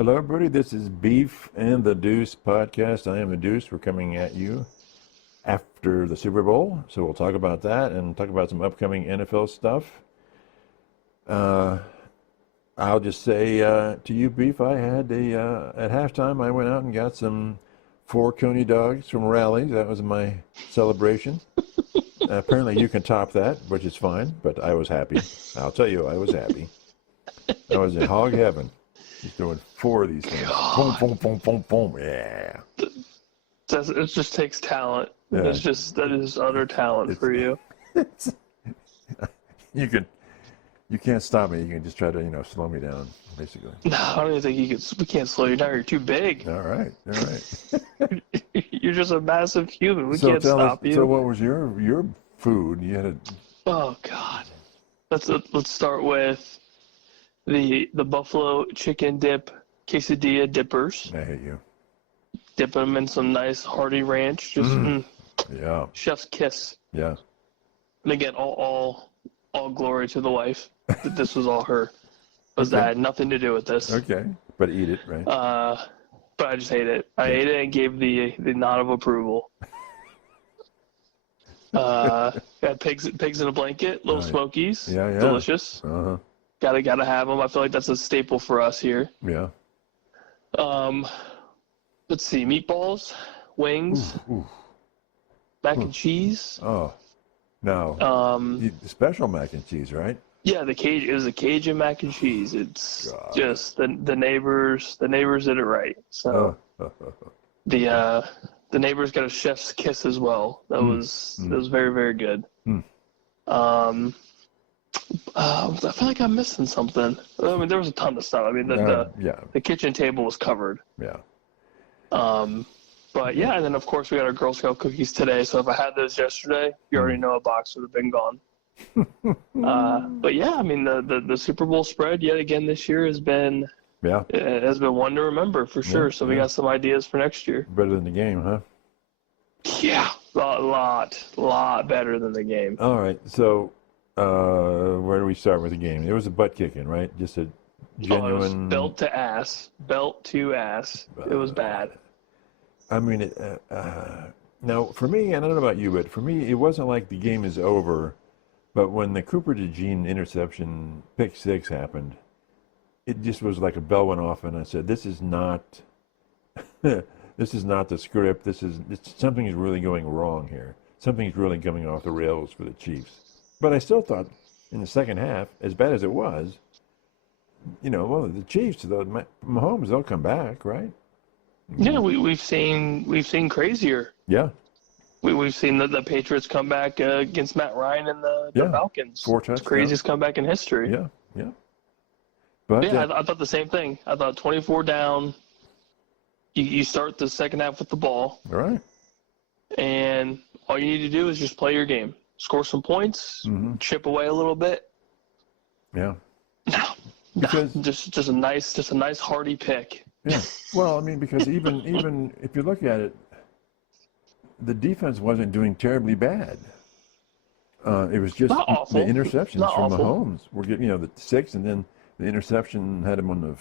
Hello, everybody. This is Beef and the Deuce podcast. I am the Deuce. We're coming at you after the Super Bowl, so we'll talk about that and talk about some upcoming NFL stuff. I'll just say to you, Beef, I had at halftime, I went out and got some 4 Coney dogs from Rally's. That was my celebration. Apparently you can top that, which is fine, but I was happy. I'll tell you, I was happy. I was in hog heaven. He's doing 4 of these things. Boom, boom, boom, boom, boom. Yeah. It just takes talent. Yeah. That is utter talent for you. You can't stop me. You can just try to, slow me down, basically. No, I don't even think we can't slow you down. You're too big. All right. You're just a massive human. We can't stop you. So what was your food? You had a... Oh God. Let's start with the buffalo chicken dip quesadilla dippers. I hate you. Dipping them in some nice hearty ranch. Yeah. Chef's kiss. Yeah. And again, all glory to the wife. That this was all her. Because Okay. that had nothing to do with this. Okay. But eat it, right? But I just ate it. I ate it and gave the nod of approval. Got pigs in a blanket, little Right. smokies. Yeah. Delicious. Uh-huh. Gotta have them. I feel like that's a staple for us here. Yeah. Let's see, meatballs, wings, Ooh. mac and cheese. Oh. No. Special mac and cheese, right? Yeah, it was a Cajun mac and cheese. It's God. just the neighbors did it right. So the neighbors got a chef's kiss as well. That was very, very good. I feel like I'm missing something. I mean, there was a ton of stuff. I mean, the kitchen table was covered. Yeah. But yeah, and then of course we got our Girl Scout cookies today. So if I had those yesterday, you already know a box would have been gone. But yeah, I mean the Super Bowl spread yet again this year has been one to remember for sure. Yeah, so we got some ideas for next year. Better than the game, huh? Yeah, a lot better than the game. All right. So where do we start with the game? It was a butt kicking, right? Just a genuine... It was belt to ass. It was bad. I mean, now for me, and I don't know about you, but for me, it wasn't like the game is over. But when the Cooper DeJean interception pick 6 happened, it just was like a bell went off, and I said, "This is not, this is not the script. Something is really going wrong here. Something's really coming off the rails for the Chiefs." But I still thought in the second half, as bad as it was, the Chiefs, Mahomes, they'll come back, right? Yeah, we've seen crazier. Yeah. We've seen the Patriots come back against Matt Ryan and the Falcons. 4 touchdowns. It's the craziest comeback in history. Yeah. But I thought the same thing. I thought 24 down. You start the second half with the ball. All right. And all you need to do is just play your game. Score some points, chip away a little bit. Yeah. No, just a nice hearty pick. Yeah. Well, I mean, because even if you look at it, the defense wasn't doing terribly bad. It was just the interceptions from Mahomes were getting, the 6, and then the interception had him on the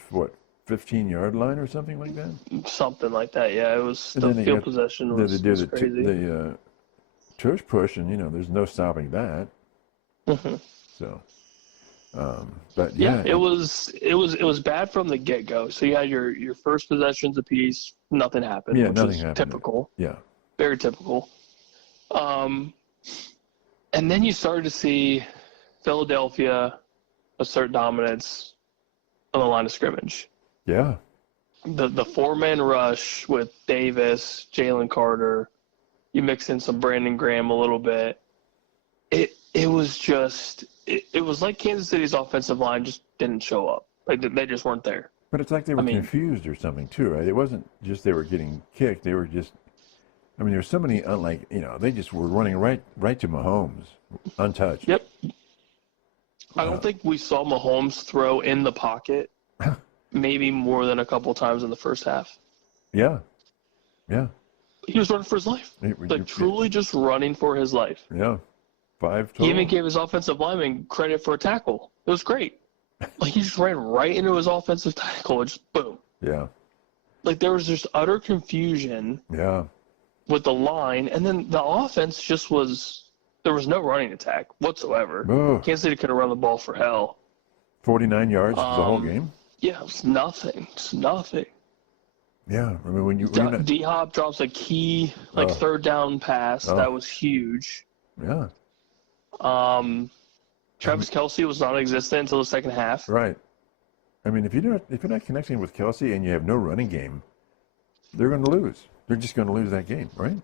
15-yard line or something like that. Something like that. Yeah, it was the field possession was crazy. The tush push, and there's no stopping that. So. But yeah, it was bad from the get-go. So you had your first possessions apiece, nothing happened. Yeah, which nothing is happened. Typical. Yeah, very typical. And then you started to see Philadelphia assert dominance on the line of scrimmage. Yeah, the 4-man rush with Davis, Jalen Carter. You mix in some Brandon Graham a little bit. It was just. It was like Kansas City's offensive line just didn't show up. Like they just weren't there. But it's like they were confused or something too, right? It wasn't just they were getting kicked. They were just. I mean, there were so many they just were running right to Mahomes, untouched. Yep. I don't think we saw Mahomes throw in the pocket maybe more than a couple times in the first half. Yeah. He was running for his life. Truly just running for his life. Yeah. 5 total. He even gave his offensive lineman credit for a tackle. It was great. He just ran right into his offensive tackle and just boom. Yeah. Like, there was just utter confusion Yeah. with the line, and then the offense just was – there was no running attack whatsoever. Oh, Kansas City could have run the ball for hell. 49 yards for the whole game? Yeah, it was nothing. It's nothing. Yeah. I mean, when you're not, D-Hop drops a key, third down pass. That was huge. yeah. Travis Kelce was non-existent until the second half. Right. I mean, if you're not connecting with Kelce and you have no running game, they're going to lose. They're just going to lose that game, right?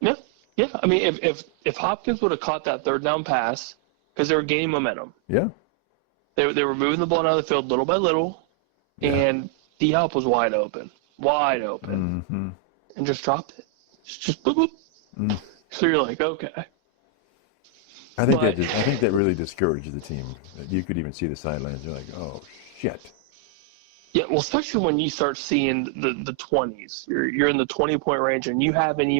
Yeah, yeah. I mean, if Hopkins would have caught that third down pass, because they were gaining momentum. Yeah. They were moving the ball down the field little by little, and D-Hop was wide open, and just dropped it. Just boop, boop. Mm. So you're like, okay. I think that really discouraged the team. You could even see the sidelines. You're like, oh shit. Yeah, well, especially when you start seeing the 20s. You're in the 20-point range, and you haven't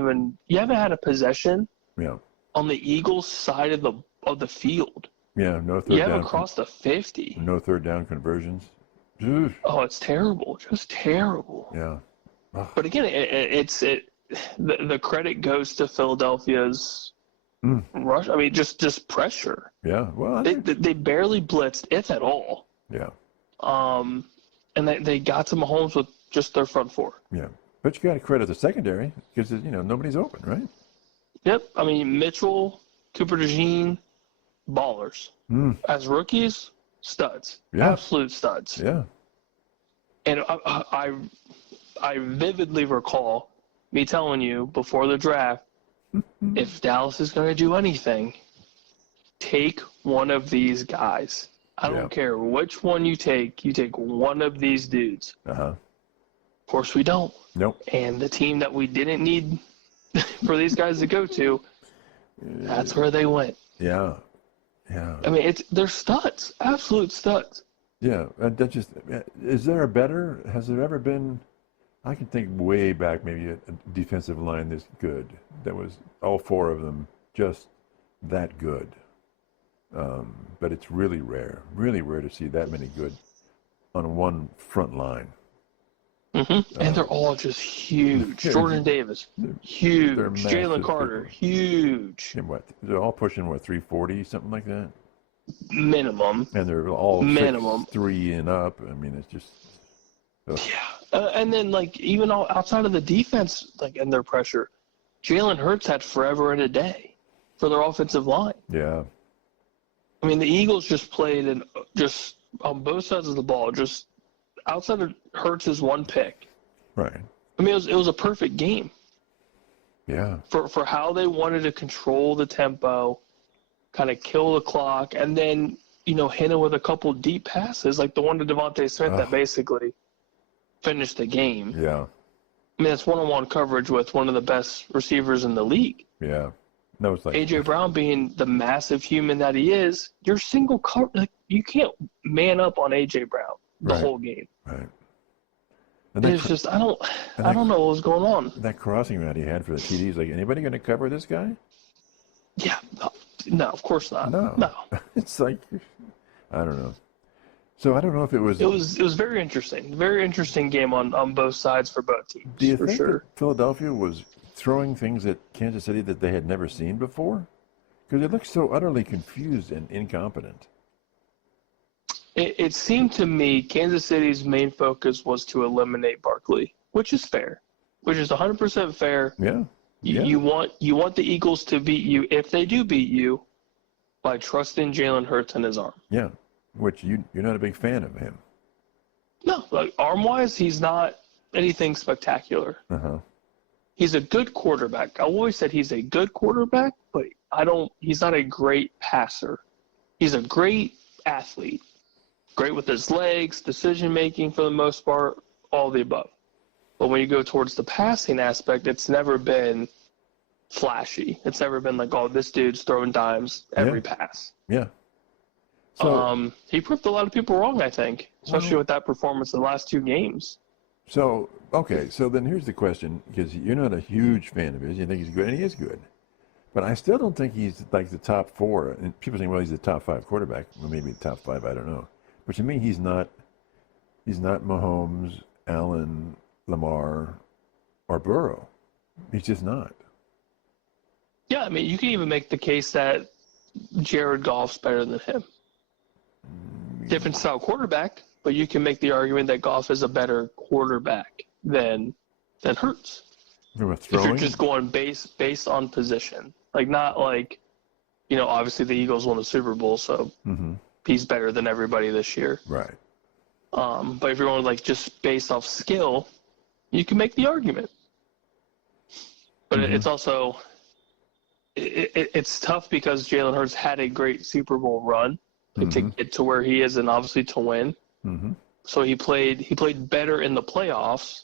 had a possession. Yeah. On the Eagles' side of the field. Yeah, no third down. You haven't crossed the 50. No third down conversions. Oh, it's terrible. Just terrible. Yeah. Ugh. But again, the credit goes to Philadelphia's rush. I mean, just pressure. Yeah. Well, they barely blitzed, if at all. Yeah. And they got to Mahomes with just their front four. Yeah. But you got to credit the secondary because nobody's open, right? Yep. I mean, Mitchell, Cooper DeJean, ballers. As rookies, studs. Yeah. Absolute studs. Yeah. And I vividly recall me telling you before the draft, if Dallas is going to do anything, take one of these guys. I don't care which one you take one of these dudes. Uh-huh. Of course we don't. Nope. And the team that we didn't need for these guys to go to, that's where they went. Yeah. Yeah. I mean, they're studs, absolute studs. Yeah. Has there ever been, I can think way back, maybe a defensive line this good. That was all four of them just that good. But it's really rare to see that many good on one front line. And they're all just huge. Jordan Davis, huge. Jalen Carter, huge. And they're all pushing 340, something like that? Minimum. And they're all minimum 6'3" and up. I mean, it's just... Yeah. And then, even outside of the defense, and their pressure, Jalen Hurts had forever and a day for their offensive line. Yeah. I mean, the Eagles just played just on both sides of the ball, just outside of Hurts' one pick. Right. I mean, it was a perfect game. Yeah. For how they wanted to control the tempo, kind of kill the clock, and then, hit him with a couple deep passes, like the one to Devontae Smith that basically finished the game. Yeah. I mean, it's one-on-one coverage with one of the best receivers in the league. Yeah. No, it's like A.J. Brown being the massive human that he is, you're single cover. You can't man up on A.J. Brown the whole game. Right. And it's just I don't know what was going on. That crossing route he had for the TDs, anybody going to cover this guy? Yeah, no, of course not. No. It's like, I don't know. So I don't know if it was. It was very interesting. Very interesting game on both sides for both teams. Do you think that Philadelphia was throwing things at Kansas City that they had never seen before? Because it looked so utterly confused and incompetent. It seemed to me Kansas City's main focus was to eliminate Barkley, which is fair, which is 100% fair. Yeah. You want the Eagles to beat you, if they do beat you, by trusting Jalen Hurts and his arm. Yeah, which you're not a big fan of him. No, arm-wise, he's not anything spectacular. Uh-huh. He's a good quarterback. I always said he's a good quarterback, but he's not a great passer. He's a great athlete. Great with his legs, decision-making for the most part, all the above. But when you go towards the passing aspect, it's never been flashy. It's never been this dude's throwing dimes every pass. Yeah. So, he proved a lot of people wrong, I think, especially with that performance in the last two games. So, okay, so then here's the question, because you're not a huge fan of his. You think he's good, and he is good. But I still don't think he's the top four. And people think, well, he's the top five quarterback. Well, maybe top five, I don't know. But to me, he's not Mahomes, Allen, Lamar, or Burrow. He's just not. Yeah, I mean, you can even make the case that Jared Goff's better than him. Different style quarterback, but you can make the argument that Goff is a better quarterback than Hurts. From a If you're throwing, just going based on position, like not like, obviously the Eagles won the Super Bowl, so he's better than everybody this year. right? But if you're going like just based off skill, you can make the argument. But it's also it's tough because Jalen Hurts had a great Super Bowl run to get to where he is and obviously to win. So he played better in the playoffs,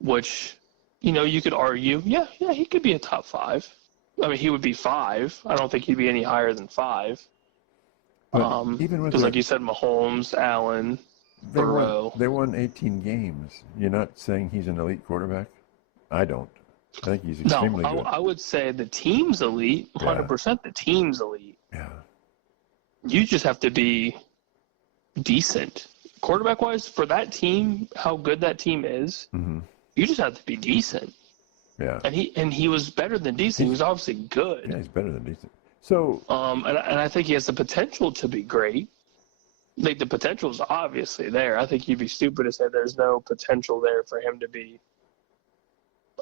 which you could argue, yeah, he could be a top 5. I mean, he would be 5. I don't think he'd be any higher than 5. Even with because like you said, Mahomes, Allen, Burrow. They won 18 games. You're not saying he's an elite quarterback? I don't. I think he's extremely good. I would say the team's elite, 100% the team's elite. Yeah. You just have to be decent. Quarterback-wise, for that team, how good that team is, you just have to be decent. Yeah. And he was better than decent. He was obviously good. Yeah, he's better than decent. So and I think he has the potential to be great. Like the potential is obviously there. I think you'd be stupid to say there's no potential there for him to be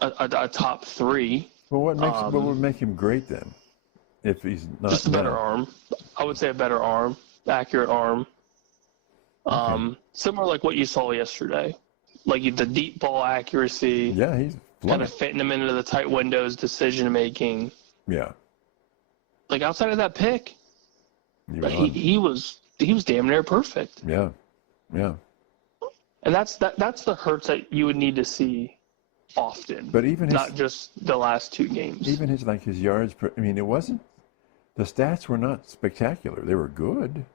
a top 3. well, what would make him great then? If he's not Just a better arm. I would say a better arm, accurate arm. Similar like what you saw yesterday. Like the deep ball accuracy. Yeah, he's kind of fitting him into the tight windows, decision making. Yeah. Like outside of that pick, he was damn near perfect. Yeah. Yeah. And that's the Hurts that you would need to see often. But even not just the last 2 games. Even his yards per, I mean, the stats were not spectacular. They were good.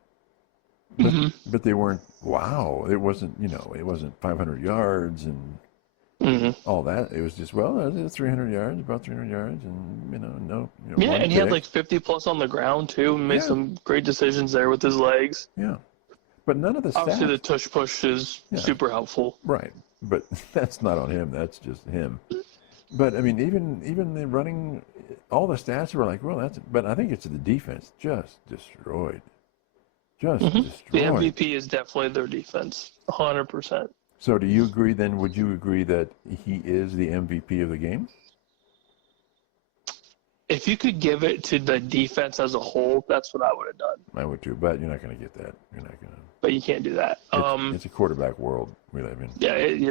But they weren't wow. It wasn't, it wasn't 500 yards and all that. It was just, it's 300 yards, about 300 yards, and yeah, and he had like 50 plus on the ground too, and made some great decisions there with his legs. Yeah, but none of the stats. Obviously, the tush push is super helpful. Right, but that's not on him. That's just him. But I mean, even the running, all the stats were like, but I think it's the defense just destroyed. Destroyed. The MVP is definitely their defense, 100%. So do you agree then, would you agree that he is the MVP of the game? If you could give it to the defense as a whole, that's what I would have done. I would too, but you're not going to get that. You're not going to. But you can't do that. It's a quarterback world we live in. Yeah, it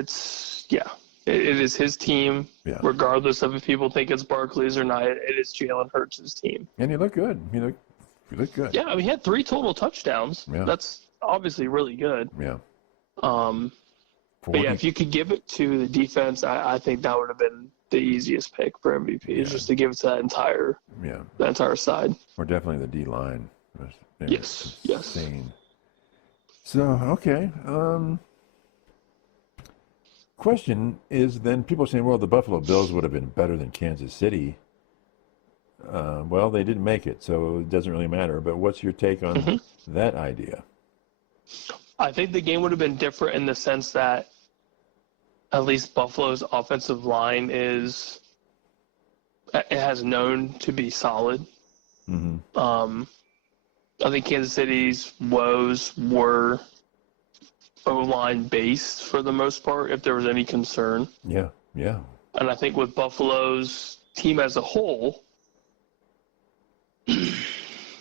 is his team, regardless of if people think it's Barkley's or not. It is Jalen Hurts' team. And he looked good. He looked good. Yeah, I mean, he had 3 total touchdowns. Yeah. That's obviously really good. Yeah. But yeah, if you could give it to the defense, I think that would have been the easiest pick for MVP, is just to give it to that entire side. Or definitely the D line. Yes. Insane. So, okay. Question is then, people are saying, well, the Buffalo Bills would have been better than Kansas City. Well, they didn't make it, so it doesn't really matter. But what's your take on that idea? I think the game would have been different in the sense that at least Buffalo's offensive line has known to be solid. I think Kansas City's woes were O-line based for the most part, if there was any concern. Yeah. And I think with Buffalo's team as a whole,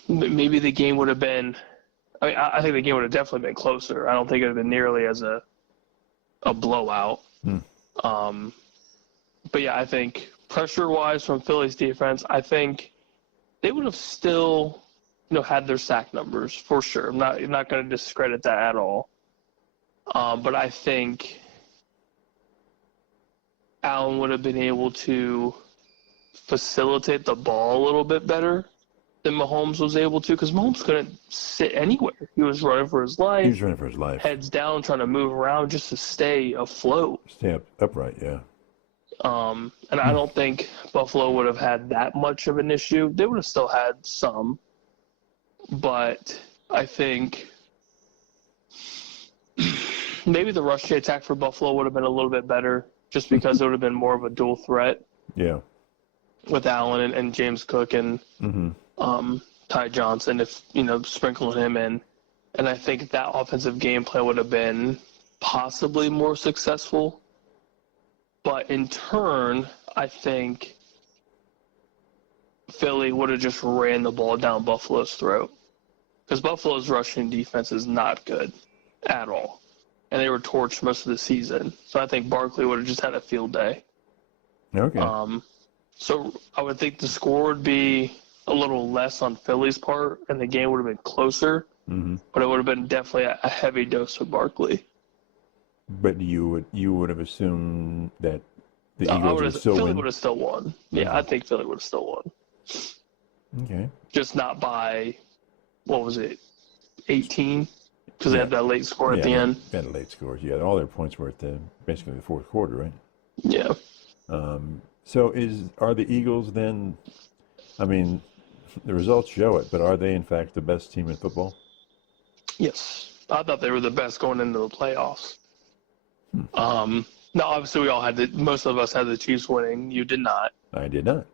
maybe the game would have been – I think the game would have definitely been closer. I don't think it would have been nearly as a blowout. But, yeah, I think pressure-wise from Philly's defense, I think they would have still, had their sack numbers for sure. I'm not going to discredit that at all. But I think Allen would have been able to facilitate the ball a little bit better than Mahomes was able to, because Mahomes couldn't sit anywhere. He was running for his life. Heads down, trying to move around just to stay afloat. Stay upright, yeah. And I don't think Buffalo would have had that much of an issue. They would have still had some. But I think Maybe the rushing attack for Buffalo would have been a little bit better just because it would have been more of a dual threat Yeah. with Allen and James Cook and Ty Johnson, if, sprinkling him in. And I think that offensive game plan would have been possibly more successful. But in turn, I think Philly would have just ran the ball down Buffalo's throat. Because Buffalo's rushing defense is not good at all. And they were torched most of the season. So I think Barkley would have just had a field day. Okay. So I would think the score would be a little less on Philly's part, and the game would have been closer. But it would have been definitely a heavy dose of Barkley. But you would have assumed that the Eagles would still Philly win? would have still won. Yeah, I think Philly would have still won. Okay. Just not by, 18? Because they had that late score at the end. They had a late score. Yeah, all their points were at basically the fourth quarter, right? Yeah. So are the Eagles then? I mean, the results show it, but are they in fact the best team in football? Yes. I thought they were the best going into the playoffs. Now, obviously, most of us had the Chiefs winning. You did not. I did not.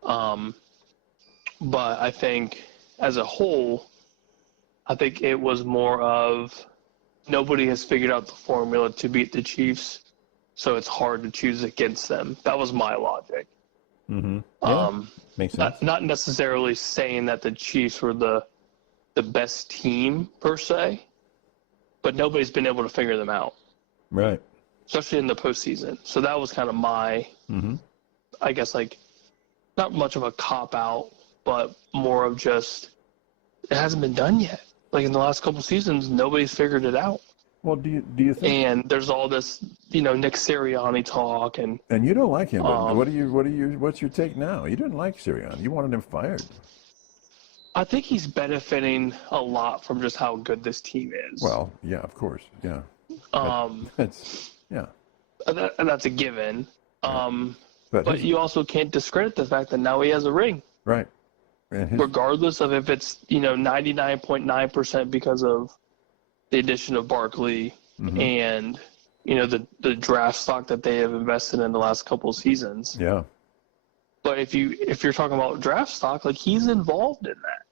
But I think as a whole, I think it was more of nobody has figured out the formula to beat the Chiefs, so it's hard to choose against them. That was my logic. Yeah, makes sense. Not necessarily saying that the Chiefs were the best team per se, but nobody's been able to figure them out. Right. Especially in the postseason. So that was kind of my, I guess, not much of a cop-out, but more of just, it hasn't been done yet. In the last couple seasons, nobody's figured it out. Well, do you think? And there's all this, Nick Sirianni talk, and you don't like him. But what's your take now? You didn't like Sirianni. You wanted him fired. I think he's benefiting a lot from just how good this team is. Well, yeah, of course, yeah. Yeah. And that's a given. But his, you also can't discredit the fact that now he has a ring. Right. And regardless of if it's 99.9% because of the addition of Barkley and the draft stock that they have invested in the last couple of seasons. Yeah. But if you're talking about draft stock, he's involved in that,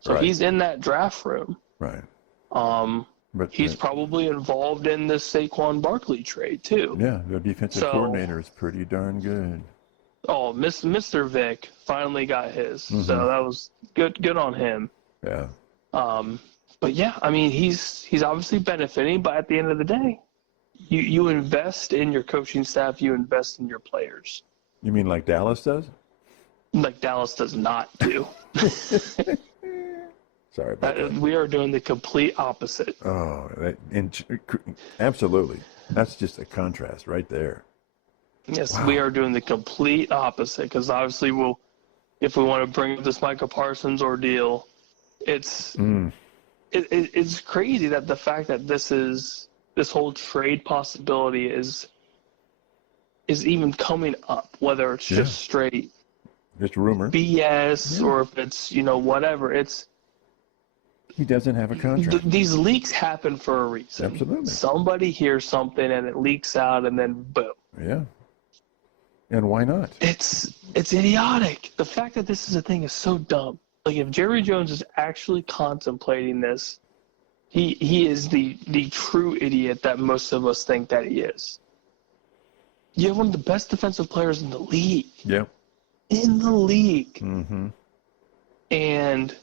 so right. He's in that draft room. Right. But he's probably involved in the Saquon Barkley trade too. Yeah, the defensive coordinator is pretty darn good. Oh, Mr. Vic finally got his, so that was good on him. Yeah. But yeah, I mean, he's obviously benefiting, but at the end of the day, you invest in your coaching staff, you invest in your players. You mean like Dallas does? Like Dallas does not do. Sorry about that. We are doing the complete opposite. Oh, absolutely. That's just a contrast right there. Yes, wow. We are doing the complete opposite because obviously if we want to bring up this Micah Parsons ordeal, it's crazy that the fact that this whole trade possibility is even coming up, whether it's just straight just rumor BS or if it's whatever. He doesn't have a contract. These leaks happen for a reason. Absolutely. Somebody hears something and it leaks out and then boom. Yeah. And why not? It's idiotic. The fact that this is a thing is so dumb. If Jerry Jones is actually contemplating this, he is the true idiot that most of us think that he is. You have one of the best defensive players in the league. Yeah. In the league. Mm-hmm. And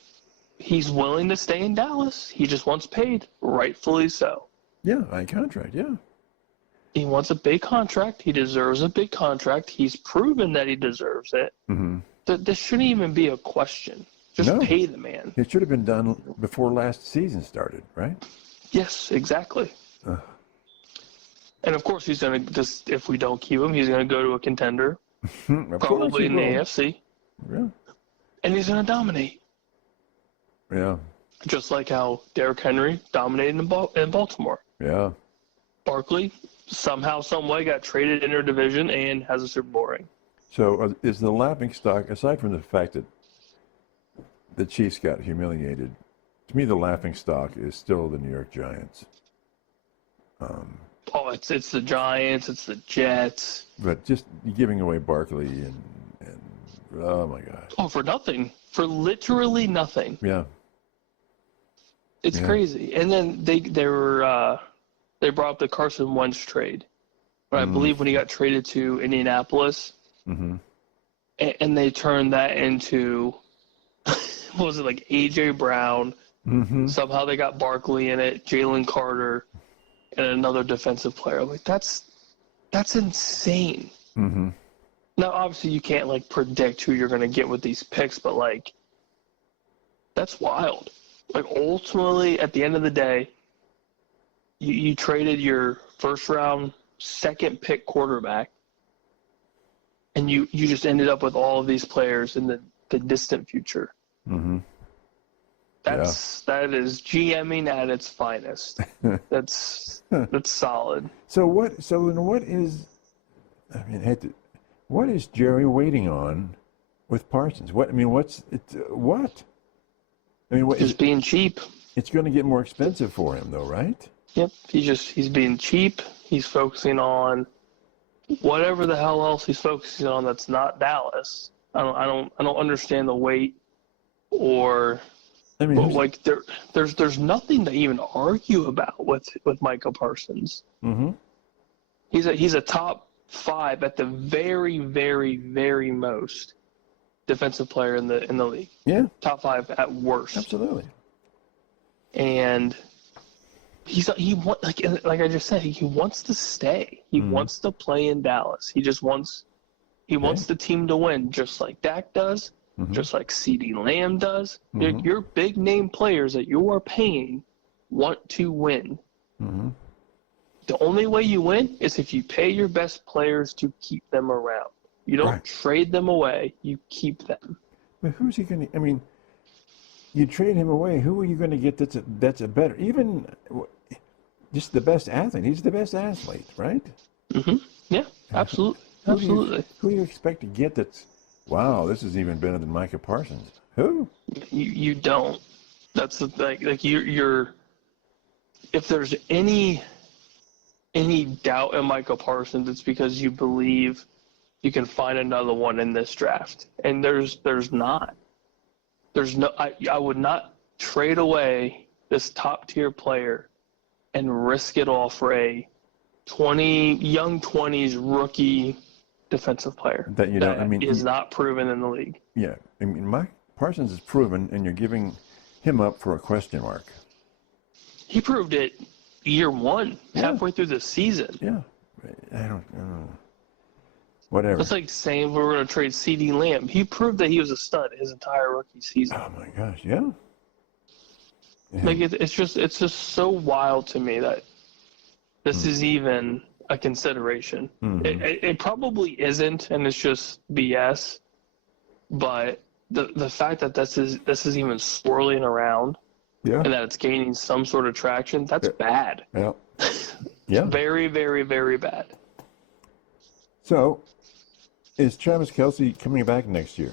he's willing to stay in Dallas. He just wants paid, rightfully so. Yeah, high contract, yeah. He wants a big contract. He deserves a big contract. He's proven that he deserves it. Mm-hmm. This shouldn't even be a question. Just pay the man. It should have been done before last season started, right? Yes, exactly. And of course, he's going to just, if we don't keep him, he's going to go to a contender, probably in the AFC. Yeah. And he's going to dominate. Yeah. Just like how Derrick Henry dominated in Baltimore. Yeah. Barkley somehow, some way got traded interdivision and has a Super Bowl ring. So is the laughingstock, aside from the fact that the Chiefs got humiliated, to me the laughingstock is still the New York Giants. Oh, it's the Giants, it's the Jets. But just giving away Barkley and oh my God. Oh, for nothing. For literally nothing. Yeah. It's Yeah. crazy. And then they brought up the Carson Wentz trade. But I believe when he got traded to Indianapolis. Mm-hmm. And they turned that into what was it, like A.J. Brown? Mm-hmm. Somehow they got Barkley in it, Jalen Carter, and another defensive player. I'm like, that's insane. Mm-hmm. Now, obviously, you can't like predict who you're going to get with these picks, but like, that's wild. Like, ultimately, at the end of the day, you traded your first round, second pick quarterback, and you just ended up with all of these players in the distant future. Mm-hmm. That is GMing at its finest. That's solid. So what is? I mean, what is Jerry waiting on with Parsons? What what? I mean, Just being cheap. It's going to get more expensive for him, though, right? Yep. He's being cheap. He's focusing on whatever the hell else he's focusing on that's not Dallas. I don't understand the weight or. I mean, but like there's nothing to even argue about with Micah Parsons. Mm-hmm. He's a top 5 at the very, very, very most defensive player in the league. Yeah. Top 5 at worst. Absolutely. And he like I just said, he wants to stay. He wants to play in Dallas. He wants the team to win, just like Dak does. Mm-hmm. Just like CeeDee Lamb does. Mm-hmm. Your big name players that you are paying want to win. Mm-hmm. The only way you win is if you pay your best players to keep them around. You don't trade them away. You keep them. But who's he going to? I mean, you trade him away. Who are you going to get that's a better, even just the best athlete? He's the best athlete, right? Mm-hmm. Yeah, absolutely. Absolutely. Who do you expect to get that's? Wow, this is even better than Micah Parsons. Who? You don't. That's the thing. Like you're. If there's any doubt in Micah Parsons, it's because you believe you can find another one in this draft, and there's not. There's no. I would not trade away this top tier player and risk it all for a young 20s rookie defensive player that is not proven in the league. Yeah, I mean, Mike Parsons is proven, and you're giving him up for a question mark. He proved it year 1, halfway through the season. Yeah, I don't know. Whatever. It's like saying we're going to trade CeeDee Lamb. He proved that he was a stud his entire rookie season. Oh my gosh, yeah. Like it's just so wild to me that this is even a consideration. Mm-hmm. It probably isn't, and it's just BS. But the fact that this is even swirling around, and that it's gaining some sort of traction, that's bad. Yeah. Yeah. Very, very, very bad. So, is Travis Kelce coming back next year?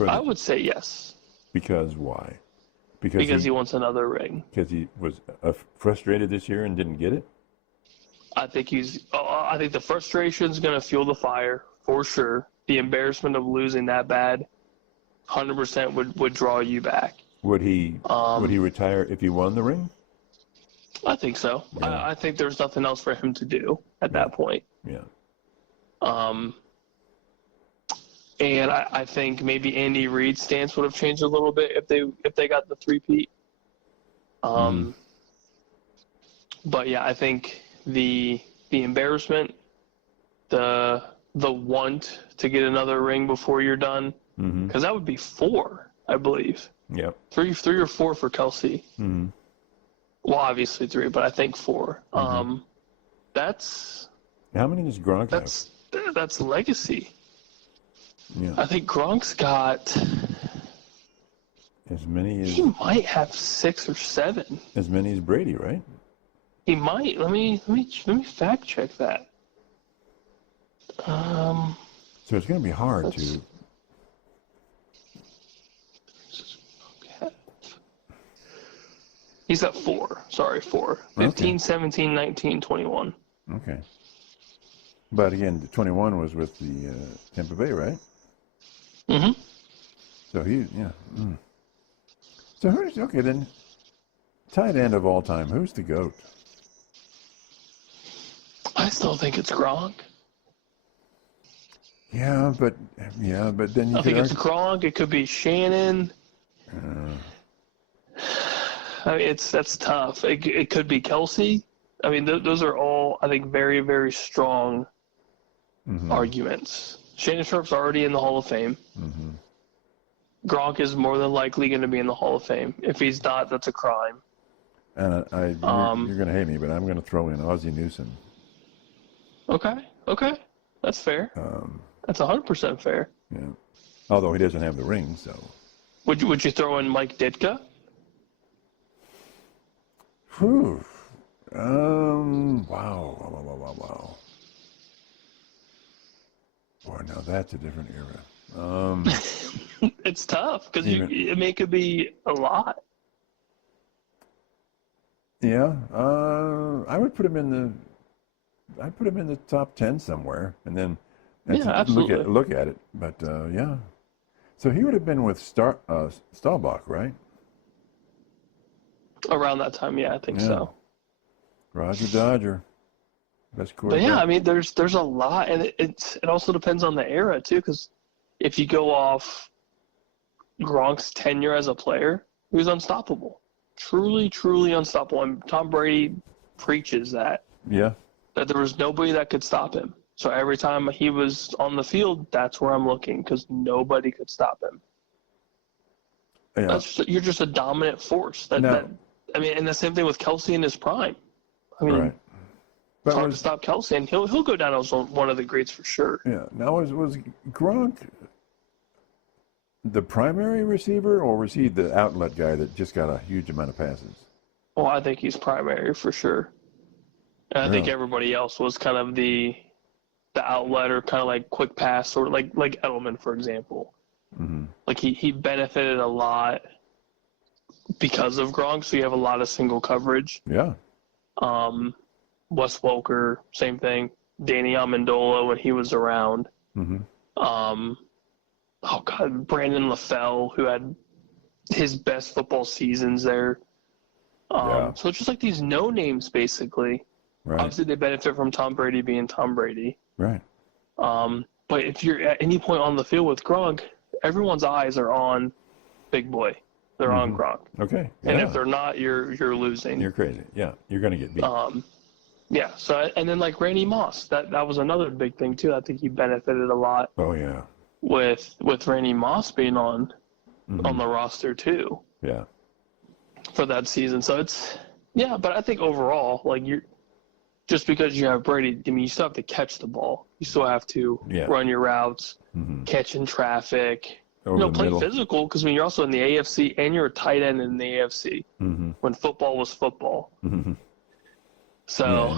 I would say yes. Because why? Because he wants another ring. Because he was frustrated this year and didn't get it? I think the frustration is going to fuel the fire for sure. The embarrassment of losing that bad, 100% would draw you back. Would he retire if he won the ring? I think so. Yeah. I think there's nothing else for him to do at that point. Yeah. And I think maybe Andy Reid's stance would have changed a little bit if they got the three-peat. But yeah, I think the embarrassment, the want to get another ring before you're done, because that would be 4, I believe. Yeah. 3 or 4 for Kelce. Mm-hmm. Well, obviously 3, but I think 4. That's. How many does Gronk have? That's legacy. Yeah. I think Gronk's got as many as. He might have 6 or 7. As many as Brady, right? He might. Let me fact check that. So it's going to be hard to. He's at 4. Sorry, 4. 15, 17, 19, 21. Okay. But again, the 21 was with the Tampa Bay, right? Mm-hmm. So yeah. Mm. So okay then? Tight end of all time. Who's the GOAT? I still think it's Gronk. Yeah, but then you I think it's Gronk. It could be Shannon. I mean, that's tough. It could be Kelsey. I mean, those are all, I think, very, very strong arguments. Shannon Sharp's already in the Hall of Fame. Mm-hmm. Gronk is more than likely going to be in the Hall of Fame. If he's not, that's a crime. And you're going to hate me, but I'm going to throw in Ozzie Newsome. Okay, that's fair. That's 100% fair. Yeah, although he doesn't have the ring, so. Would you throw in Mike Ditka? Whew. Wow. Boy, now that's a different era. It's tough because it could be a lot. Yeah, I would put him in the top 10 somewhere, and then absolutely. look at it. But yeah, so he would have been with Staubach, right? Around that time, yeah, I think so. Roger Dodger, best quarterback. But yeah, I mean, there's a lot, and it also depends on the era too. Because if you go off Gronk's tenure as a player, he was unstoppable, truly, truly unstoppable. And Tom Brady preaches that. Yeah. That there was nobody that could stop him. So every time he was on the field, that's where I'm looking because nobody could stop him. Yeah. You're just a dominant force. And the same thing with Kelsey in his prime. I mean, right. It's hard to stop Kelsey, and he'll go down as one of the greats for sure. Yeah. Now, was Gronk the primary receiver, or was he the outlet guy that just got a huge amount of passes? Well, I think he's primary for sure. And I think everybody else was kind of the outlet or kind of like quick pass, or like Edelman, for example. Mm-hmm. Like he benefited a lot because of Gronk, so you have a lot of single coverage. Yeah. Wes Welker, same thing. Danny Amendola when he was around. Mm-hmm. Brandon LaFell, who had his best football seasons there. So it's just like these no names, basically. Right. Obviously, they benefit from Tom Brady being Tom Brady. Right. But if you're at any point on the field with Gronk, everyone's eyes are on Big Boy. They're on Gronk. Okay. Yeah. And if they're not, you're losing. You're crazy. Yeah. You're going to get beat. Yeah. So, and then like Randy Moss, that was another big thing too. I think he benefited a lot. Oh yeah. With Randy Moss being on the roster too. Yeah. For that season. So but I think overall, like just because you have Brady, I mean, you still have to catch the ball. You still have to run your routes, catch in traffic. Play physical, because you're also in the AFC and you're a tight end in the AFC when football was football. Mm-hmm. So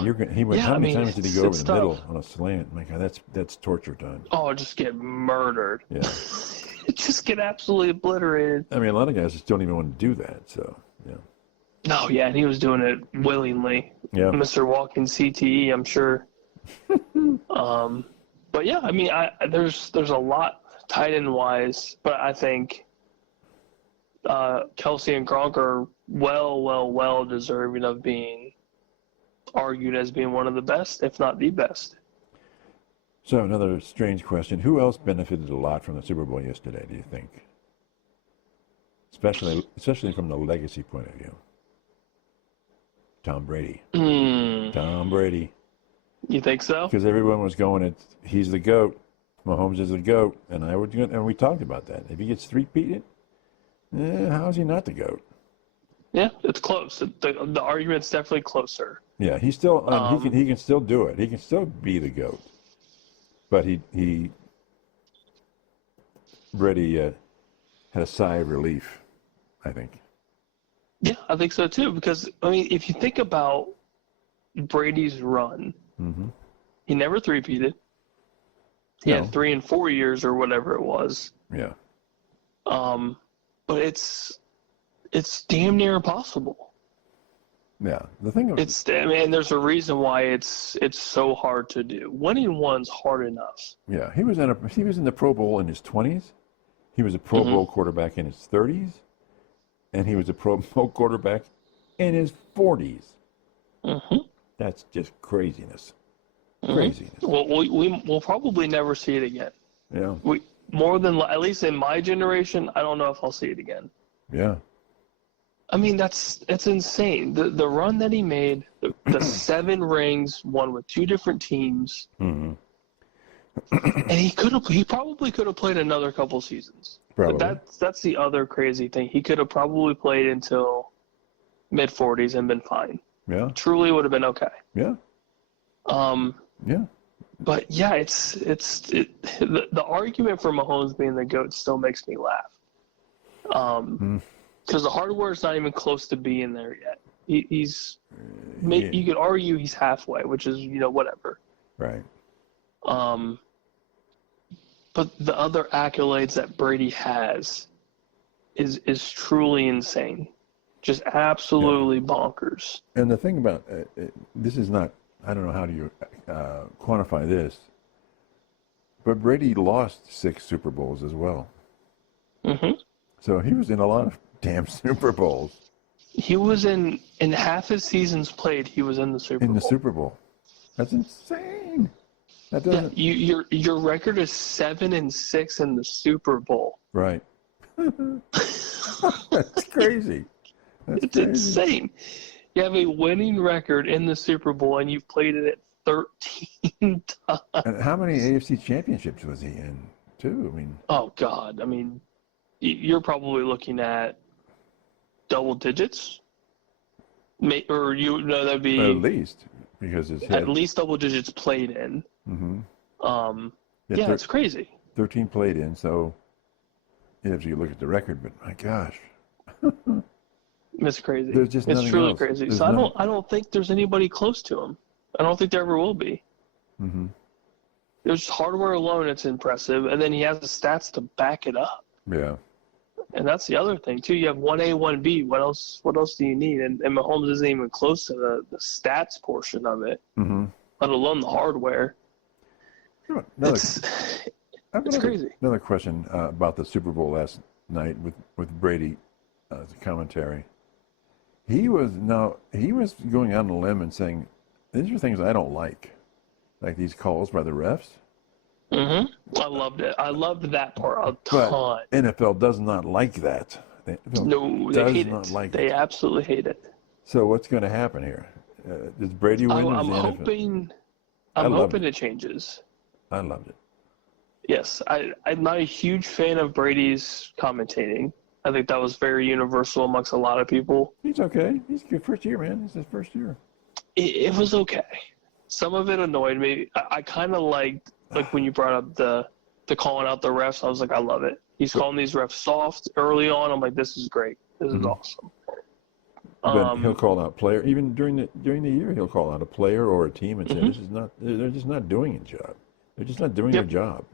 how many times did he go over the middle on a slant? My God, that's torture time. Oh, just get murdered. Yeah, just get absolutely obliterated. I mean, a lot of guys just don't even want to do that. So yeah. No, and he was doing it willingly. Yeah, Mr. Walking CTE, I'm sure. But yeah, I mean, there's a lot tight end wise, but I think Kelsey and Gronk are well deserving of being argued as being one of the best, if not the best. So another strange question: who else benefited a lot from the Super Bowl yesterday? Do you think, especially from the legacy point of view? Tom Brady. Tom Brady. You think so? Because everyone was going, he's the GOAT. Mahomes is the GOAT, and we talked about that. If he gets three-peated, how is he not the GOAT? Yeah, it's close. The argument's definitely closer. Yeah, he's still he can still do it. He can still be the GOAT, but Brady had a sigh of relief, I think. Yeah, I think so too. Because I mean, if you think about Brady's run, he never three-peated. He had 3 and 4 years or whatever it was. Yeah. But it's damn near impossible. Yeah. The thing of there's a reason why it's so hard to do. Winning one's hard enough. yeah, he was in the Pro Bowl in his 20s. He was a Pro Bowl quarterback in his 30s, and he was a Pro Bowl quarterback in his 40s. Mm-hmm. That's just craziness. Mm-hmm. Craziness. Well, we'll probably never see it again. Yeah. At least in my generation, I don't know if I'll see it again. Yeah. I mean, that's insane. The run that he made, the 7 rings, one with 2 different teams, Mm-hmm. and he probably could have played another couple seasons. Probably. But that's the other crazy thing. He could have probably played until mid-40s and been fine. Yeah. Truly would have been okay. Yeah. Yeah. But yeah, the argument for Mahomes being the GOAT still makes me laugh. Because the hardware is not even close to being there yet. You could argue he's halfway, which is whatever. Right. But the other accolades that Brady has is truly insane, just absolutely bonkers. And the thing about this is not, I don't know how do you quantify this, but Brady lost 6 Super Bowls as well. Mm-hmm. So he was in a lot of damn Super Bowls. He was in half his seasons played. He was in the Super Bowl. In the Super Bowl, that's insane. That doesn't. Yeah, your record is 7-6 in the Super Bowl. Right. That's crazy. It's insane. You have a winning record in the Super Bowl, and you've played in it 13 times. And how many AFC championships was he in, too? I mean. Oh God! I mean, you're probably looking at double digits, that'd be At least because his head. at least double digits played in. Mm-hmm. Yeah, it's crazy. 13 played in, so if you look at the record, but my gosh. It's crazy. There's just it's truly else. crazy. There's So I don't think there's anybody close to him. I don't think there ever will be. Mm-hmm. There's hardware alone, it's impressive, and then he has the stats to back it up. Yeah. And that's the other thing too. You have 1A, 1B. What else do you need? And Mahomes isn't even close to the stats portion of it, let alone the hardware. It's crazy. Another question about the Super Bowl last night with Brady as a commentary. He was going out on a limb and saying, these are things I don't like these calls by the refs. Mm-hmm. I loved it. I loved that part a ton. But NFL does not like that. No, they hate it. They absolutely hate it. So what's going to happen here? Does Brady win? I'm hoping it changes. I loved it. Yes, I'm not a huge fan of Brady's commentating. I think that was very universal amongst a lot of people. He's okay. He's good first year, man. It's his first year. It was okay. Some of it annoyed me. I kind of liked, when you brought up the calling out the refs. I was like, I love it. He's calling these refs soft early on. I'm like, this is great. This is awesome. But he'll call out player even during the year. He'll call out a player or a team and say, "This is not. They're just not doing a job. They're just not doing their job."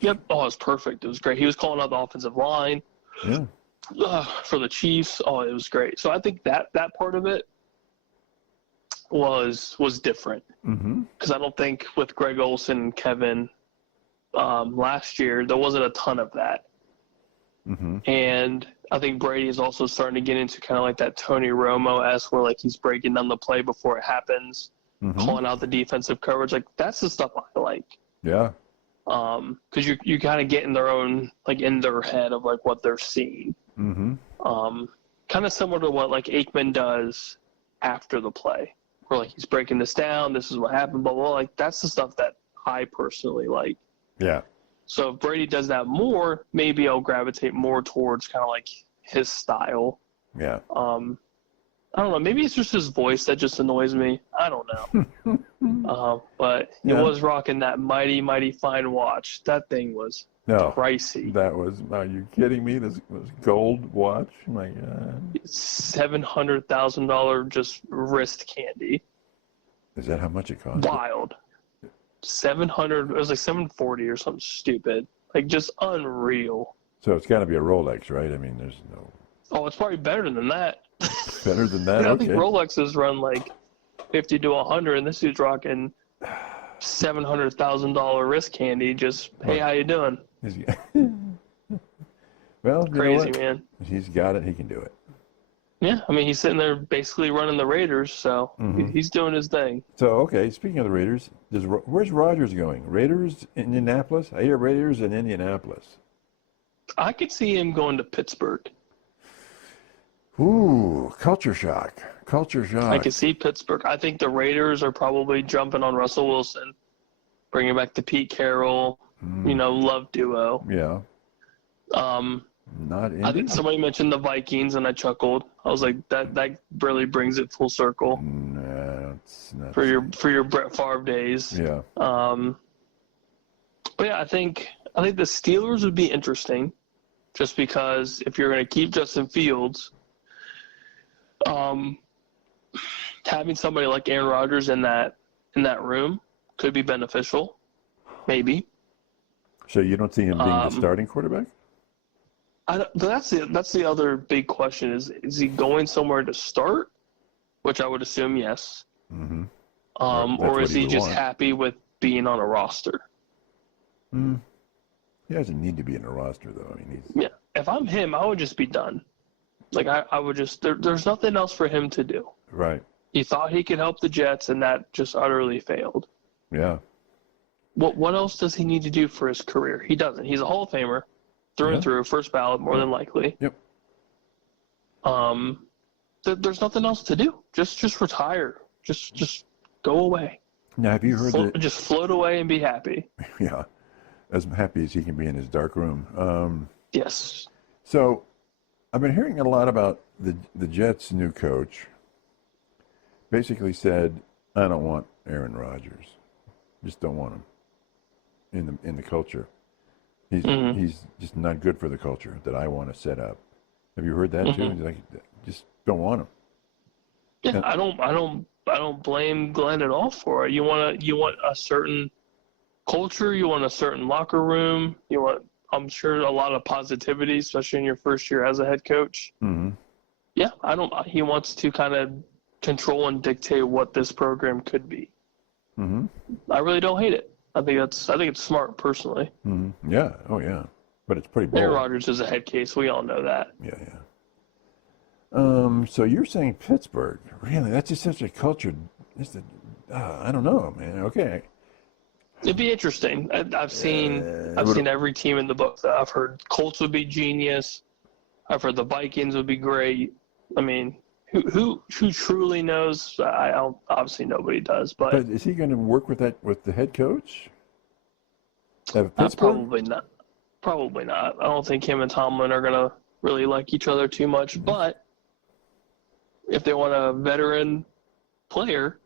Yep. Oh, it was perfect. It was great. He was calling out the offensive line. Yeah. For the Chiefs. Oh, it was great. So I think that part of it was different. Because I don't think with Greg Olsen and Kevin last year there wasn't a ton of that. And I think Brady is also starting to get into kind of like that Tony Romo-esque where he's breaking down the play before it happens, calling out the defensive coverage. That's the stuff I like. Yeah. Because you kind of get in their own in their head of what they're seeing. Kind of similar to what Aikman does after the play, where he's breaking this down. This is what happened. Blah blah. That's the stuff that I personally like. Yeah. So if Brady does that more, maybe I'll gravitate more towards kind of his style. Yeah. I don't know. Maybe it's just his voice that just annoys me. I don't know. But he was rocking that mighty, mighty fine watch. That thing was pricey. That was, are you kidding me? This was gold watch? My God. $700,000 just wrist candy. Is that how much it cost? Wild. 700, it was $740 or something stupid. Just unreal. So it's got to be a Rolex, right? I mean, there's no. Oh, it's probably better than that. Better than that. I Okay. think Rolexes run like 50 to 100, and this dude's rocking $700,000 wrist candy. Just, hey, how you doing? Well, you know Crazy, what? man. He's got it. He can do it. Yeah, I mean, he's sitting there basically running the Raiders, so he's doing his thing. So, okay, speaking of the Raiders, where's Rodgers going? Raiders, Indianapolis? I hear Raiders in Indianapolis. I could see him going to Pittsburgh. Ooh, culture shock. Culture shock. I could see Pittsburgh. I think the Raiders are probably jumping on Russell Wilson, bringing back the Pete Carroll, love duo. Yeah. Not I think somebody mentioned the Vikings, and I chuckled. I was like, that really brings it full circle. No, it's not. For your Brett Favre days. Yeah. But yeah, I think the Steelers would be interesting, just because if you're going to keep Justin Fields, having somebody like Aaron Rodgers in that room could be beneficial, maybe. So you don't see him being the starting quarterback? That's the other big question is he going somewhere to start, which I would assume yes, or is he just happy with being on a roster? He doesn't need to be in a roster though. I mean, If I'm him, I would just be done. Like I would just there's nothing else for him to do. Right. He thought he could help the Jets, and that just utterly failed. Yeah. What else does he need to do for his career? He doesn't. He's a Hall of Famer, through and through, first ballot more than likely. Yep. There's nothing else to do. Just retire. Just go away. Now, have you heard just float away and be happy. Yeah, as happy as he can be in his dark room. Yes. So, I've been hearing a lot about the Jets' new coach. Basically said, I don't want Aaron Rodgers. Just don't want him in the culture. He's just not good for the culture that I want to set up. Have you heard that too? He's like, just don't want him. Yeah, I don't blame Glenn at all for it. You want a certain culture. You want a certain locker room. You want, I'm sure, a lot of positivity, especially in your first year as a head coach. Yeah, he wants to kind of control and dictate what this program could be. I really don't hate it. I think it's smart personally. Yeah. Oh yeah. But it's pretty bold. Aaron Rodgers is a head case. We all know that. Yeah. So you're saying Pittsburgh? Really? That's just such a culture. I don't know, man. Okay. It'd be interesting. I've seen every team in the book. I've heard Colts would be genius. I've heard the Vikings would be great. I mean, who truly knows? I don't. Obviously, nobody does. But is he going to work with the head coach? Probably not. Probably not. I don't think him and Tomlin are going to really like each other too much. But if they want a veteran player,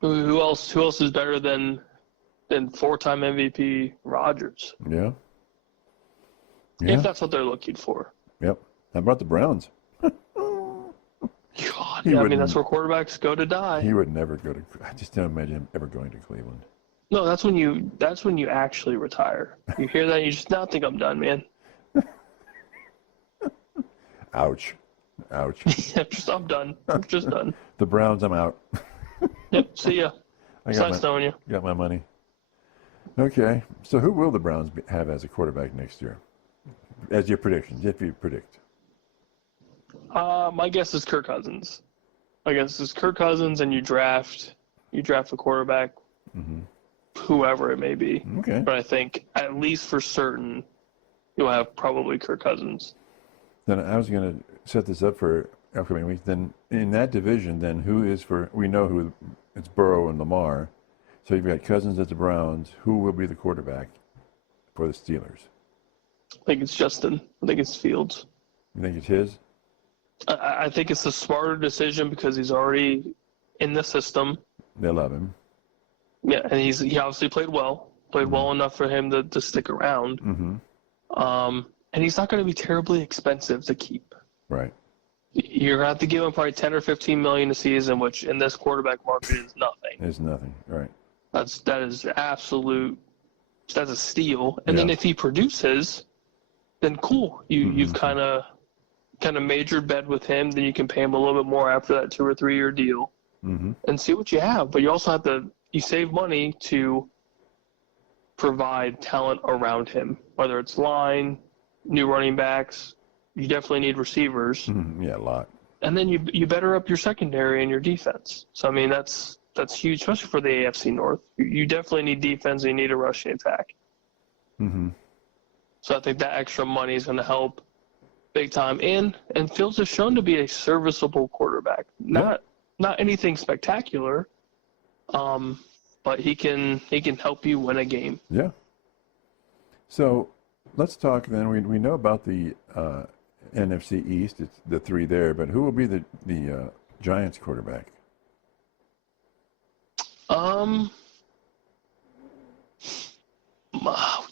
who else is better than four-time MVP Rodgers? Yeah. If that's what they're looking for. Yep. How about the Browns? God, I mean, that's where quarterbacks go to die. He would never go to. I just don't imagine him ever going to Cleveland. No, that's when you actually retire. You hear that, you just now think I'm done, man. Ouch. I'm done. I'm just done. The Browns, I'm out. Yep. See ya. It's nice knowing you. Got my money. Okay. So who will the Browns have as a quarterback next year? As your predictions, if you predict. My guess is Kirk Cousins. My guess is Kirk Cousins, and you draft a quarterback, whoever it may be. Okay. But I think, at least for certain, you'll have probably Kirk Cousins. Then I was going to set this up for upcoming weeks. Then in that division, we know who it's Burrow and Lamar. So you've got Cousins at the Browns. Who will be the quarterback for the Steelers? I think it's Justin. I think it's Fields. You think it's his? I think it's the smarter decision because he's already in the system. They love him. Yeah, and he obviously played well enough for him to stick around. And he's not going to be terribly expensive to keep. Right. You're going to have to give him probably $10 or $15 million a season, which in this quarterback market is nothing. It's nothing. Right. That is absolute. That's a steal. And then if he produces, then cool. You've kind of kind of major bet with him, then you can pay him a little bit more after that 2 or 3 year deal and see what you have. But you also have to save money to provide talent around him, whether it's line, new running backs. You definitely need receivers. Yeah, a lot. And then you better up your secondary and your defense. So, I mean, that's huge, especially for the AFC North. You definitely need defense and you need a rushing attack. So I think that extra money is going to help big time. And Fields has shown to be a serviceable quarterback. Not anything spectacular, but he can help you win a game. Yeah. So let's talk then. We know about the NFC East. It's the 3 there, but who will be the Giants quarterback? Oh,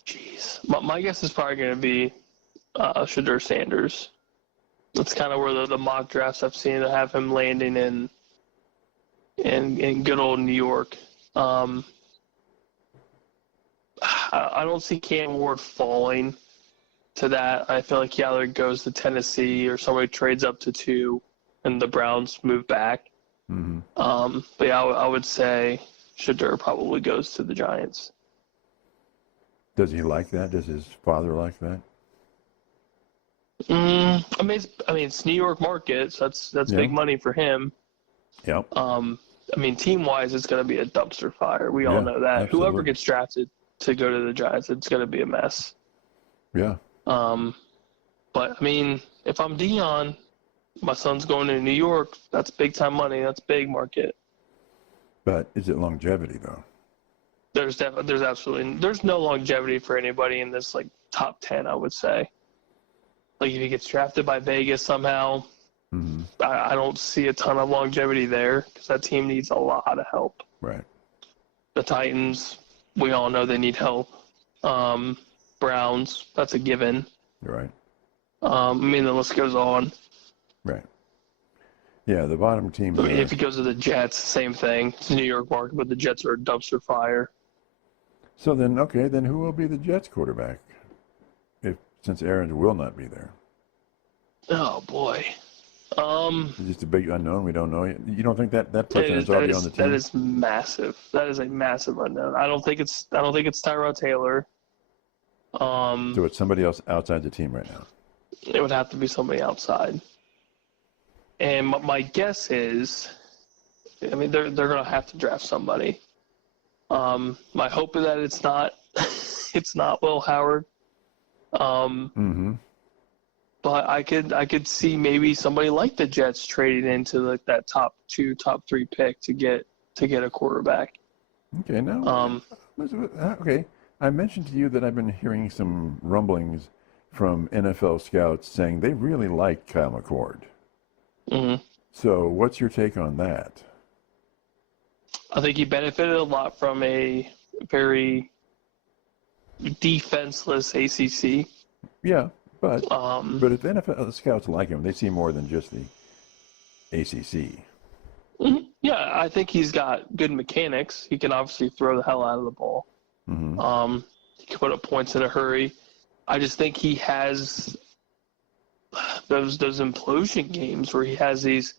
jeez. My guess is probably going to be Shedeur Sanders. That's kind of where the mock drafts I've seen to have him landing in good old New York. I don't see Cam Ward falling to that. I feel like he either goes to Tennessee or somebody trades up to 2 and the Browns move back. But yeah, I would say Shedeur probably goes to the Giants. Does he like that? Does his father like that? I mean, it's New York market, so that's big money for him. Yep. I mean, team-wise, it's going to be a dumpster fire. We all know that. Absolutely. Whoever gets drafted to go to the Giants, it's going to be a mess. Yeah. But, I mean, if I'm Dion, my son's going to New York, that's big-time money. That's big market. But is it longevity, though? There's no longevity for anybody in this, like, top 10, I would say. Like, if he gets drafted by Vegas somehow, I don't see a ton of longevity there because that team needs a lot of help. Right. The Titans, we all know they need help. Browns, that's a given. Right. I mean, the list goes on. Right. Yeah, the bottom team. I mean, if he goes to the Jets, same thing. It's a New York market, but the Jets are a dumpster fire. So then, okay, then who will be the Jets quarterback? Since Aaron will not be there. Oh boy. It's just a big unknown. We don't know yet. You don't think that person is already on the team? That is massive. That is a massive unknown. I don't think it's Tyrod Taylor. So it's somebody else outside the team right now. It would have to be somebody outside. And my guess is, I mean, they're going to have to draft somebody. My hope is that it's not it's not Will Howard. But I could see maybe somebody like the Jets trading into like that top 2, top 3 pick to get a quarterback. Okay, now okay. I mentioned to you that I've been hearing some rumblings from NFL scouts saying they really like Kyle McCord. So what's your take on that? I think he benefited a lot from a very defenseless ACC. Yeah, but if NFL scouts like him, they see more than just the ACC. Yeah, I think he's got good mechanics. He can obviously throw the hell out of the ball. He can put up points in a hurry. I just think he has those implosion games where he has these,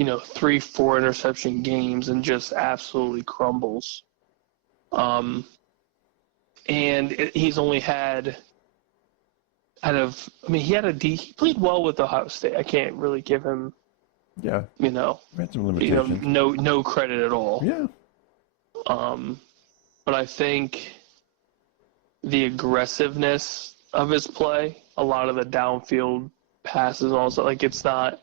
3-4 interception games and just absolutely crumbles. And he's only had he played well with Ohio State. I can't really give him, had some limitations. No credit at all. Yeah. But I think the aggressiveness of his play, a lot of the downfield passes, also it's not.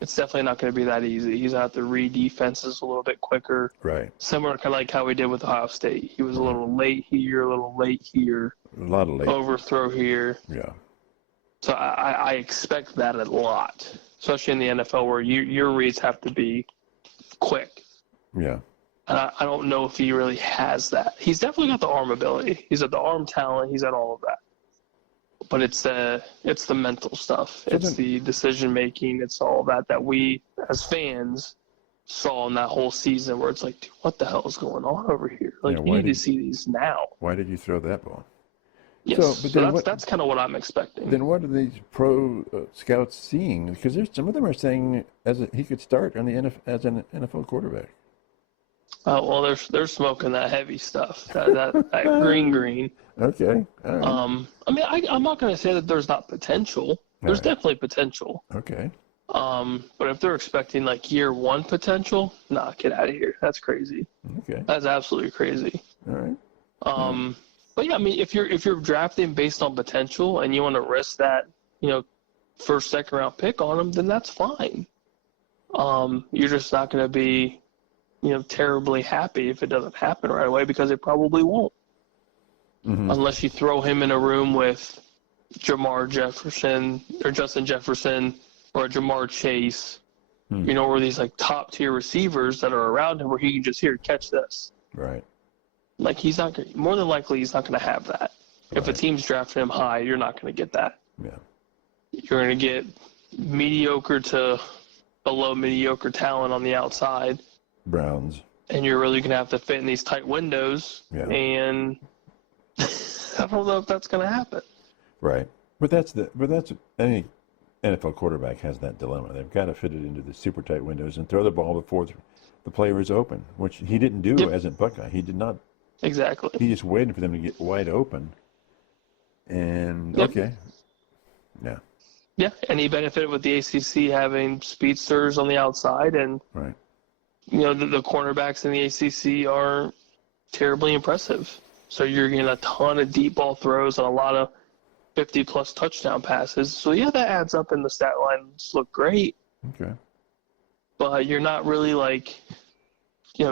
It's definitely not going to be that easy. He's going to have to read defenses a little bit quicker. Right. Similar kind of like how we did with Ohio State. He was a little late here, a little late here. A lot of late. Overthrow here. Yeah. So I expect that a lot, especially in the NFL where your reads have to be quick. Yeah. And I don't know if he really has that. He's definitely got the arm ability. He's got the arm talent. He's got all of that. But it's the mental stuff. It's the decision making. It's all that we as fans saw in that whole season where it's like, dude, what the hell is going on over here? Like, you need to see these now. Why did you throw that ball? Yes, But so then that's kind of what I'm expecting. Then what are these pro scouts seeing? Because some of them are saying he could start on the as an NFL quarterback. Well, they're smoking that heavy stuff, that green. Okay, all right. I mean, I'm not going to say that there's not potential. There's definitely potential. Okay. But if they're expecting like year one potential, nah, get out of here. That's crazy. Okay. That's absolutely crazy. All right. But yeah, I mean, if you're drafting based on potential and you want to risk that, first, second round pick on them, then that's fine. You're just not going to be, terribly happy if it doesn't happen right away, because it probably won't. Mm-hmm. Unless you throw him in a room with Jamar Jefferson or Justin Jefferson or Jamar Chase, or these like top tier receivers that are around him where he can just catch this. Right. Like more than likely he's not going to have that. If a team's drafting him high, you're not going to get that. Yeah. You're going to get mediocre to below mediocre talent on the outside. Browns. And you're really going to have to fit in these tight windows. Yeah. And I don't know if that's going to happen. Right. But that's any NFL quarterback has that dilemma. They've got to fit it into the super tight windows and throw the ball before the player is open, which he didn't do as a Buckeye. He did not. Exactly. He just waited for them to get wide open. And okay. Yeah. Yeah, and he benefited with the ACC having speedsters on the outside, and right. The cornerbacks in the ACC are terribly impressive. So you're getting a ton of deep ball throws and a lot of 50-plus touchdown passes. So, yeah, that adds up, and the stat lines look great. Okay. But you're not really,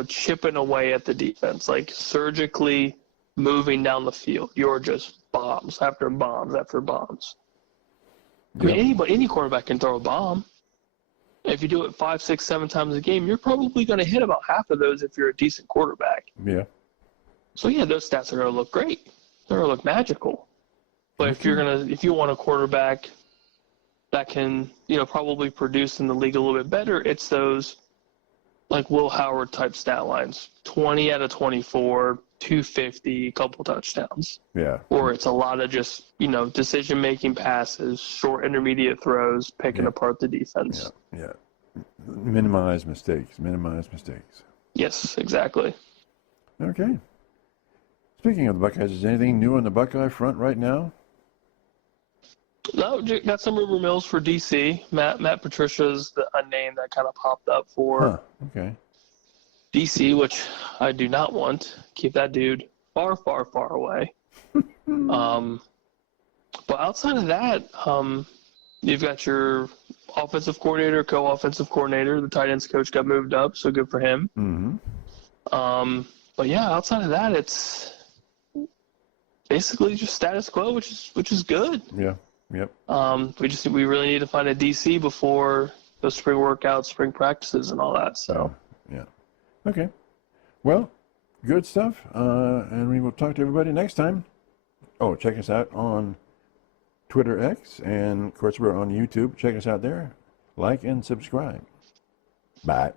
chipping away at the defense, surgically moving down the field. You're just bombs after bombs after bombs. Yep. I mean, any quarterback can throw a bomb. If you do it 5, 6, 7 times a game, you're probably going to hit about half of those if you're a decent quarterback. Yeah. So, yeah, those stats are going to look great. They're going to look magical. But if you want a quarterback that can, probably produce in the league a little bit better, it's those Will Howard type stat lines, 20 out of 24, 250, a couple touchdowns. Yeah. Or it's a lot of just, decision-making passes, short intermediate throws, picking apart the defense. Yeah. Minimize mistakes. Yes, exactly. Okay. Speaking of the Buckeyes, is anything new on the Buckeye front right now? No, got some rumor mills for DC. Matt Patricia's a name that kind of popped up for DC, which I do not want. Keep that dude far, far, far away. But outside of that, you've got your offensive coordinator, co-offensive coordinator. The tight ends coach got moved up, so good for him. Mm-hmm. But yeah, outside of that, it's basically just status quo, which is good. Yeah. Yep. We really need to find a DC before the spring workouts, spring practices, and all that. So. Yeah. Okay. Well, good stuff. And we will talk to everybody next time. Oh, check us out on Twitter X, and of course we're on YouTube. Check us out there. Like and subscribe. Bye.